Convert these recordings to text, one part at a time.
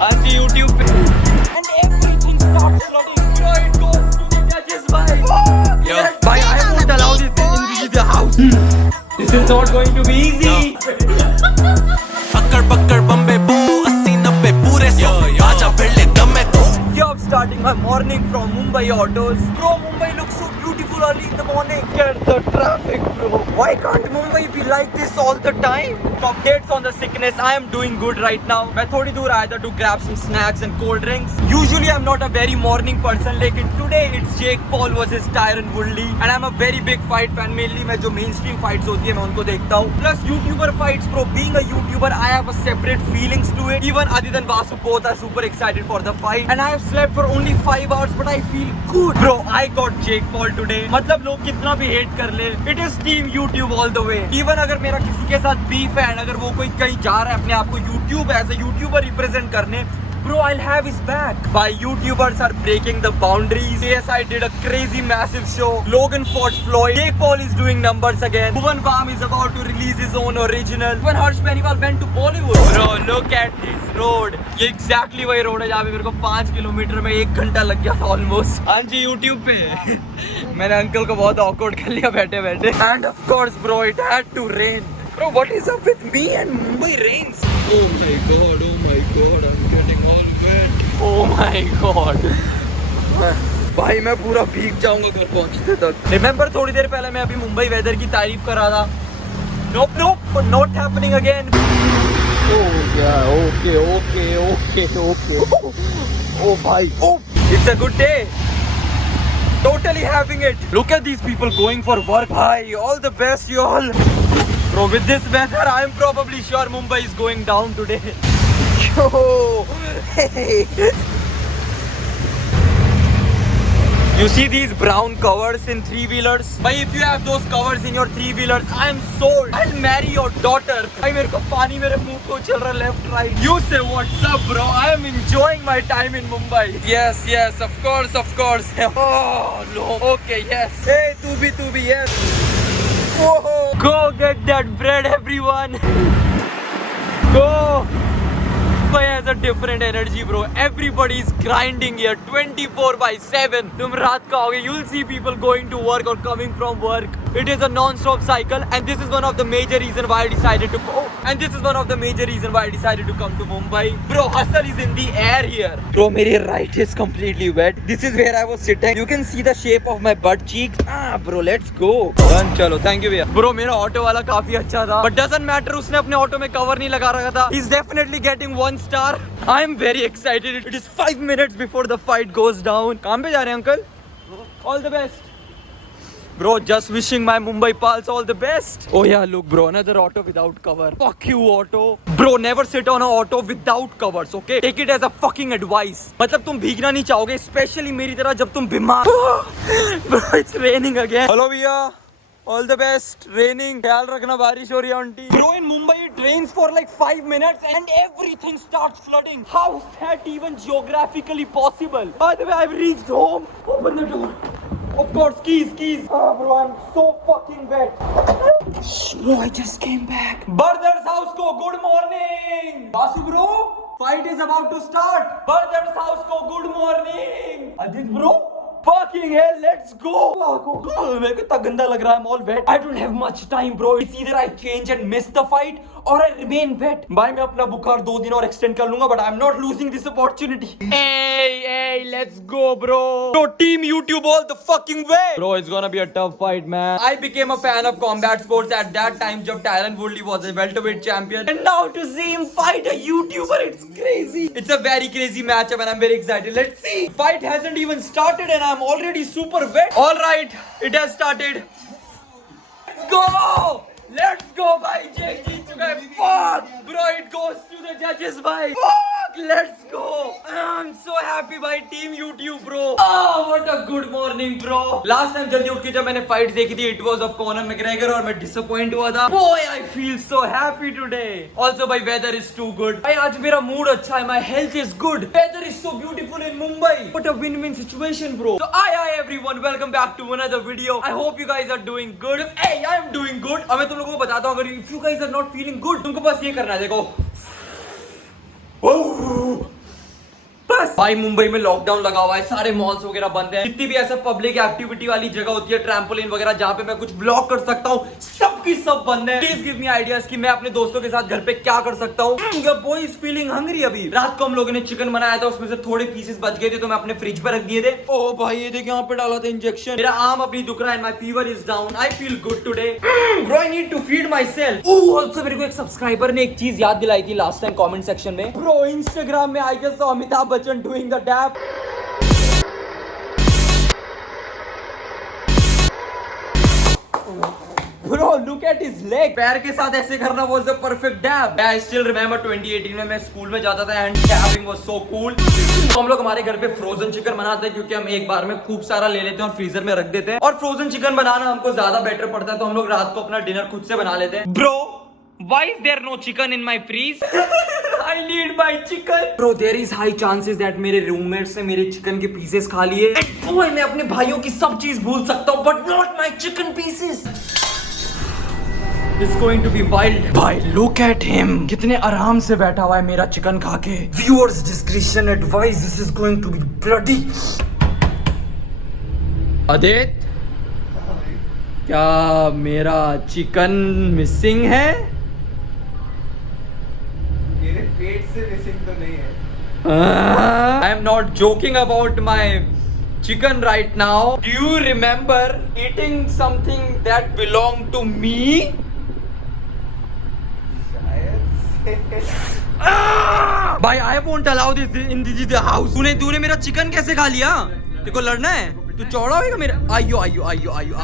हाँ जी YouTube पे and everything starts flooding. Bro, it goes to the judges, bhai. Yo, bhai, I won't allow this in the house. This is not going to be easy. अक्कड़ बक्कड़ Bombay बो 80-90 पूरे 100 आजा भिड़ ले दम में तू Yo, I'm starting my morning from Mumbai autos. Bro, Mumbai looks so beautiful early in the morning. Get the traffic, bro. Why can't Mumbai be like this all the time? Updates on the sickness. I am doing good right now. मैं थोड़ी दूर आया था to grab some snacks and cold drinks. Usually I'm not a very morning person, लेकिन today it's Jake Paul versus Tyron Woodley, and I'm a very big fight fan. Mainly मैं जो mainstream fights होती है मैं उनको देखता हूँ. Plus YouTuber fights, bro. Being a YouTuber, I have a separate feelings to it. Even Adit and Vasu both are super excited for the fight, and I have slept for only 5 hours, but I feel good. Bro, I got Jake Paul today. मतलब लोग कितना भी hate कर ले, it is team YouTube all the way. Even अगर मेरा किसी के साथ beef है, अगर वो कोई कहीं जा रहा है अपने आप को YouTube as a YouTuber represent करने, bro, I'll have his back. Why YouTubers are breaking the boundaries. KSI did a crazy massive show. Logan fought Floyd. Jake Paul is doing numbers again. Bhuvan Bam is about to release his own original. When Harsh Beniwal went to Bollywood. Bro, look at this road. ये exactly वही road है जहाँ पे मेरे को 5 kilometre में 1 घंटा लग गया था almost. हाँ जी YouTube पे मैंने अंकल को बहुत awkward कर लिया बैठे बैठे. And of course bro, it had to rain. Bro, what is up with me and Mumbai rains? Oh my god, I'm getting all wet. Oh my god. भाई मैं पूरा भीग जाऊंगा घर पहुंचते तक. Remember थोड़ी देर पहले मैं अभी मुंबई वेदर की तारीफ कर रहा था. Nope, not happening again. Oh yeah, okay. Oh भाई, oh, it's a good day. Totally having it. Look at these people going for work. Bhai, all the best you all. Bro, with this weather, I am probably sure Mumbai is going down today. Yo, hey. You see these brown covers in 3-wheelers? Bhai, if you have those covers in your 3-wheelers, I am sold. I'll marry your daughter. Bhai, मेरे को पानी मेरे मुंह को चल रहा left right. You say what's up, bro? I am enjoying my time in Mumbai. Yes, of course. Oh no. Okay, yes. Hey, तू भी, yes. Whoa. Go get that bread, everyone. Go. Mumbai has a different energy, bro. Everybody is grinding here 24/7. तुम रात का आओगे, you'll see people going to work or coming from work. It is a non-stop cycle, and this is one of the major reason why I decided to go. And this is one of the major reason why I decided to come to Mumbai. Bro, hustle is in the air here. Bro, मेरी right is completely wet. This is where I was sitting. You can see the shape of my butt cheeks. Bro, let's go. Done, चलो, thank you भैया. Bro, मेरा auto वाला काफी अच्छा था. But doesn't matter, उसने अपने ऑटो में कवर नहीं लगा रखा था. He's definitely getting 1 star. I am very excited. It is 5 minutes before the fight goes down. कहाँ पे जा रहे हैं uncle? All the best. Bro, just wishing my Mumbai pals all the best. Oh yeah, look bro, another auto without cover. Fuck you auto. Bro, never sit on an auto without covers, okay? Take it as a fucking advice. मतलब तुम भीगना नहीं चाहोगे, especially मेरी तरह जब तुम बीमार. Bro, it's raining again. Hello भैया. All the best. Raining. ख्याल रखना, बारिश हो रही है aunty. Bro, in Mumbai it rains for like 5 minutes and everything starts flooding. How is that even geographically possible? By the way, I've reached home. Open the door. Of course, keys. Bro, I'm so fucking wet. Bro, I just came back. Brother's house ko good morning. Vasu bro, fight is about to start. Brother's house ko good morning. Adit bro, fucking hell, let's go. मेरे को इतना गंदा लग रहा है. I'm all wet. I don't have much time, bro. It's either I change and miss the fight or I remain wet. भाई मैं अपना बुखार 2 दिन और extend कर लूंगा, but I'm not losing this opportunity. Hey, let's go, bro. Bro, team YouTube all the fucking way. Bro, it's gonna be a tough fight, man. I became a fan of combat sports at that time जब Tyron Woodley was a welterweight champion, and now to see him fight a YouTuber, it's crazy. It's a very crazy matchup, and I'm very excited. Let's see. Fight hasn't even started, and I'm already super wet. All right, it has started. Let's go. Let's go, bhai. Jake जीत चुका है. Fuck, bro, it goes to the judges, bhai. Fuck, let's go. I'm so happy, bhai. Team YouTube, bro. Oh, what a good morning, bro. Last time जल्दी उठ के जब मैंने fights देखी थी, it was of Conor McGregor और मैं disappoint हुआ था. Boy, I feel so happy today. Also, bhai, weather is too good. Bhai, आज मेरा mood अच्छा है. My health is good. Weather is so beautiful in Mumbai. What a win-win situation, bro. So, hi everyone. Welcome back to another video. I hope you guys are doing good. Hey, I am doing good. अब मैं तुम लोगों को बताता हूँ, अगर if you guys are not feeling good, तुमको बस ये करना है, देखो. भाई मुंबई में लॉकडाउन लगा हुआ है, सारे मॉल्स वगैरह बंद हैं, जितनी भी ऐसा पब्लिक एक्टिविटी वाली जगह होती है, ट्रैम्पोलिन वगैरह जहाँ पे मैं कुछ ब्लॉग कर सकता हूँ, सबकी सब बंद है। प्लीज गिव मी आइडियाज कि मैं अपने दोस्तों के साथ घर पे क्या कर सकता हूँ। Your boy is feeling hungry. अभी रात को हम लोगों ने चिकन बनाया था, उसमें से थोड़े पीसेस बच गए थे तो मैं अपने फ्रिज पे रख दिए थे। ओ भाई ये देख यहाँ पे डाला था इंजेक्शन। मेरा आर्म अपनी दुख रहा है, my fever is down, I feel good today bro, I need to feed myself. Oh also मेरे को एक सब्सक्राइबर ने एक चीज याद दिलाई थी लास्ट टाइम कमेंट सेक्शन में। ब्रो इंस्टाग्राम में I guess Amitabh Bachchan doing the dab. Bro, look at his leg. पैर के साथ ऐसे करना was a perfect dab. I still remember 2018 में मैं स्कूल में जाता था and dabbing was so cool. तो हम लोग हमारे घर पे फ्रोजन चिकन बनाते हैं क्योंकि हम एक बार में खूब सारा ले लेते हैं और फ्रीजर में रख देते हैं, और फ्रोजन चिकन बनाना हमको ज्यादा बेटर पड़ता है, तो हम लोग रात को अपना डिनर खुद से बना लेते हैं। Bro, why is there no chicken in my freeze? I need my chicken. Bro, there is high chances that मेरे roommates ने मेरे चिकन के पीसेस खा लिए। Boy, मैं अपने भाइयों की सब चीज भूल सकता हूँ, but not my chicken pieces. It's going to be wild. भाई look at him. कितने आराम से बैठा हुआ है मेरा चिकन खा के। Viewers discretion advised. This is going to be bloody. Aditya, क्या मेरा चिकन मिसिंग है? मेरे पेट से मिसिंग तो नहीं है। I am not joking about my chicken right now. Do you remember eating something that belonged to me? भाई I won't allow this in this house. तूने मेरा चिकन कैसे खा लिया? तेरे को लड़ना है? तू चौड़ा होएगा मेरा? आइयो आ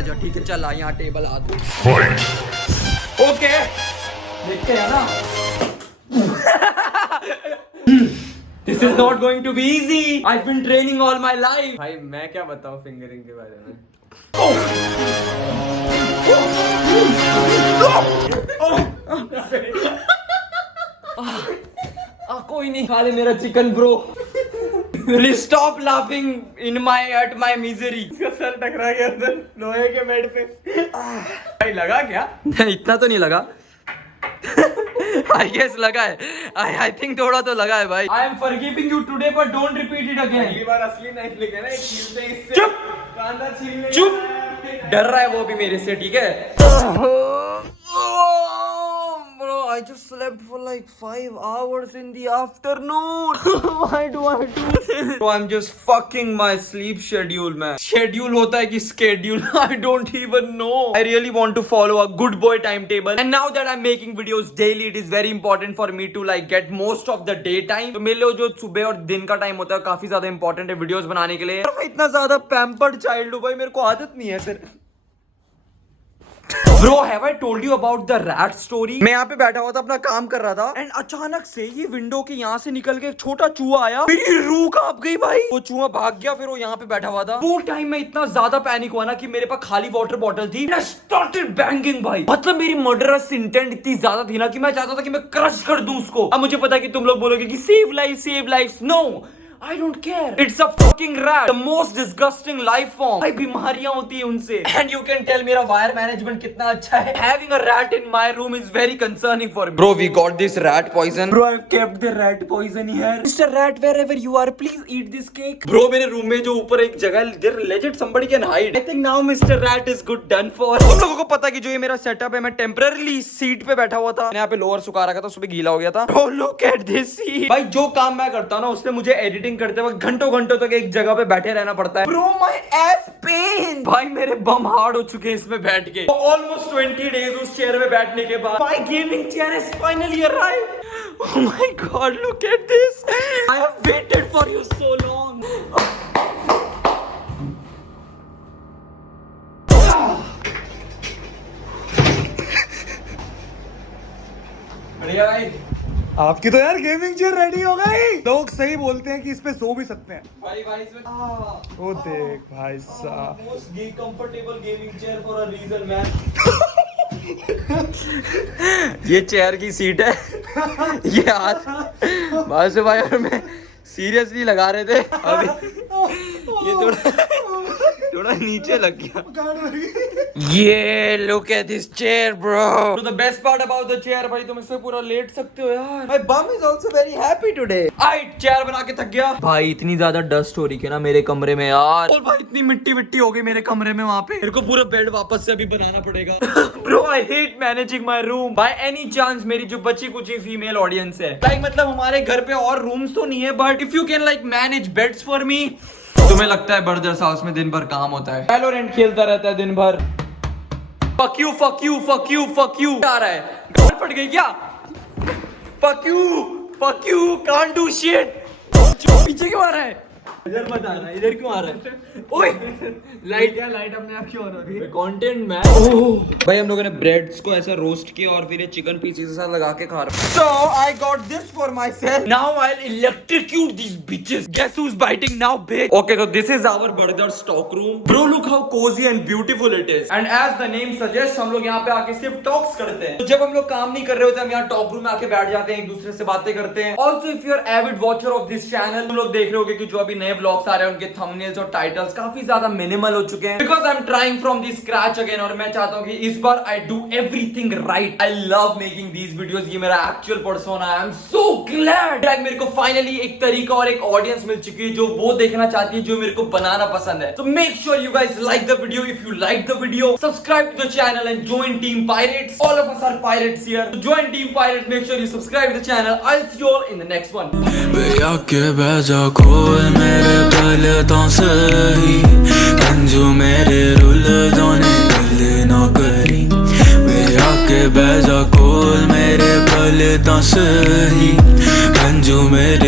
जा, ठीक है चल आ, यहाँ टेबल आ तू। ओके देखते हैं ना। This is not going to be easy. I've been training all my life. भाई मैं क्या बताऊं फिंगरिंग के बारे में। कोई नहीं, खा ले मेरा chicken bro. Please stop laughing in at my misery. इसका सर टकरा गया उधर लोहे के बेड पे। भाई लगा क्या? नहीं इतना तो नहीं लगा। I guess लगा है। I think थोड़ा तो लगा है भाई। I am forgiving you today but don't repeat it again. अगली बार असली नाइफ लेके ना एक छीलते इससे। चुप! कांदा छील ले। चुप! डर रहा है वो भी मेरे से, ठीक है? Bro, I just slept for like 5 hours in the afternoon. Why do I do this? Bro, I'm just fucking my sleep schedule, man. Schedule होता है कि schedule? I don't even know. I really want to follow a good boy timetable. And now that I'm making videos daily, it is very important for me to like get most of the day time. तो मेरे लिए जो सुबह और दिन का time होता है काफी ज्यादा important है videos बनाने के लिए। और मैं इतना ज्यादा pampered child हूँ भाई, मेरे को आदत नहीं है sir. Bro, have I told you about the rat story? मैं यहाँ पे बैठा हुआ था, अपना काम कर रहा था, एंड अचानक से ये विंडो के यहाँ से निकल के एक छोटा चूहा आया, मेरी रूह कांप गई भाई। वो चूहा भाग गया, फिर वो यहाँ पे बैठा हुआ था। वो टाइम में इतना ज्यादा पैनिक हुआ ना कि मेरे पास खाली वाटर बॉटल थी, I started banging भाई। मतलब मेरी मर्डरस इंटेंट इतनी ज्यादा थी ना कि मैं चाहता था कि मैं क्रश कर दूं उसको। अब मुझे पता है कि तुम लोग बोलोगे कि save life, no I don't care. It's a fucking rat. The most disgusting life form. भाई बीमारियां होती है उनसे. And you can tell मेरा wire management कितना अच्छा है. Having a rat in my room is very concerning for me. Bro, we got this rat poison. Bro, I've kept the rat poison here. Mr. Rat, wherever you are, please eat this cake. Bro, मेरे room में जो ऊपर एक जगह है, there legit somebody can hide. I think now Mr. Rat is good done for. तुम लोगों को पता है कि जो ये मेरा सेटअप है, मैं टेम्पररी सीट पे बैठा हुआ था. मैंने यहाँ पे लोअर सुखा रखा था, सुबह गीला हो गया था. Bro, look at this seat. भाई जो काम मैं करता हूँ ना, उसमें मुझे एडिटिंग करते वक्त घंटों तक एक जगह पे बैठे रहना पड़ता है। Bro, my ass pain. भाई मेरे बम हार्ड हो चुके हैं इसमें बैठ के। Almost 20 days उस चेयर में बैठने के बाद my gaming chair has finally arrived. Oh my God, look at this. I have waited for you so long. बढ़िया भाई। आपकी तो यार गेमिंग चेयर रेडी हो गई। लोग सही बोलते हैं कि इस पे सो भी सकते हैं। भाई इसमें वो देख भाई साहब, most comfortable gaming chair for a reason, man. ये चेयर की सीट है। ये आज बस भाई और मैं सीरियसली लगा रहे थे अभी। ये थोड़ा थोड़ा नीचे लग गया। गाड़ में लगी। ये look at this chair bro. So the best part about the chair भाई तुम इससे पूरा लेट सकते हो यार। My bum is also very happy today. I chair बना के थक गया भाई। इतनी ज्यादा डस्ट हो रही है ना मेरे कमरे में यार। और भाई इतनी मिट्टी विट्टी हो गई मेरे कमरे में वहाँ पे। मेरे को पूरा बेड वापस से अभी बनाना पड़ेगा। Bro I hate managing my room. By any chance मेरी जो बची कुची फीमेल ऑडियंस है like मतलब हमारे घर पे और रूम्स तो नहीं है but if you can like manage beds for me। तुम्हें लगता है ब्रदर्स हाउस में दिन भर काम होता है? वैलोरेंट खेलता रहता है दिन भर। Fuck you, fuck you, fuck you, fuck you। क्या आ रहा है? गाल फट गई क्या? Fuck you, can't do shit। पीछे क्यों आ रहा है? इधर मत आना, इधर क्यों आ रहा है? ओए लाइट अपने आप क्यों ऑन हो रही है? Content man. भाई हम लोगों ने ब्रेड्स को ऐसा रोस्ट किया और फिर ये चिकन पीसेस के साथ लगा के खा रहे हैं। So I got this for myself. Now I'll electrocute these bitches. Guess who's biting now, bitch? Okay, so this is our burger stock room. Bro, look how cozy and beautiful it is. And as the name suggests, हम लोग यहाँ पे आके सिर्फ talks करते हैं। तो जब हम लोग काम नहीं कर रहे होते हम यहाँ टॉक रूम में आके बैठ जाते हैं, एक दूसरे से बातें करते हैं। Also, if you're avid watcher of this channel, तुम लोग देख रहे होगे कि जो अभी नए व्लॉग्स आ रहे हैं उनके थंबनेल्स और टाइटल्स काफी ज्यादा मिनिमल हो चुके हैं because I am trying from the scratch again. और मैं चाहता हूँ कि इस बार I do everything right. I love making these videos. ये मेरा एक्चुअल पर्सोना है। I am so glad like मेरे को फाइनली एक तरीका और एक ऑडियंस मिल चुकी है जो वो देखना चाहती है जो मेरे को बनाना पसंद है। So make sure you guys like the video. If you like the video subscribe to the channel and join team pirates. All of us are pirates here. So join team pirates. Make sure you subscribe to the channel. I'll see you all in the next one। आके बैजा खोल मेरे पलकों से ही कंजू मेरे rule दोने गल ना करी। वे आके बैजा खोल मेरे पलकों से ही कंजू मेरे